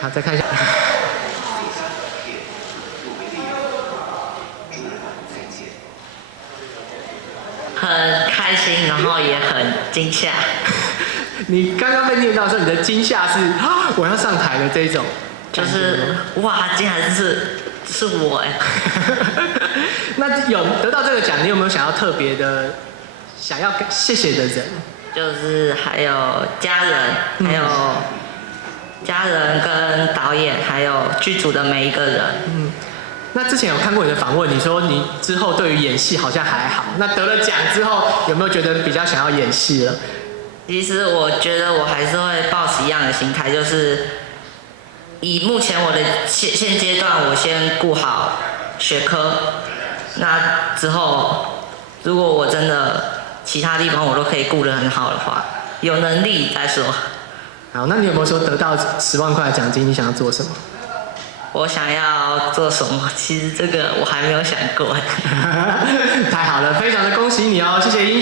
好，再看一下。很开心，然后也很惊吓。你刚刚被念到说你的惊吓是啊，我要上台的这一种，就是哇，竟然是我哎！那有得到这个奖，你有没有想要特别的想要谢谢的人？就是还有家人，还有家人跟导演，还有剧组的每一个人。那之前有看过你的访问，你说你之后对于演戏好像还好，那得了奖之后有没有觉得比较想要演戏了？其实我觉得我还是会抱持一样的心态，就是以目前我的现阶段，我先顾好学科，那之后如果我真的其他地方我都可以顾得很好的话，有能力再说。好，那你有没有说得到10万块的奖金，你想要做什么？我想要做什么？其实这个我还没有想过。太好了，非常的恭喜你哦，谢谢英。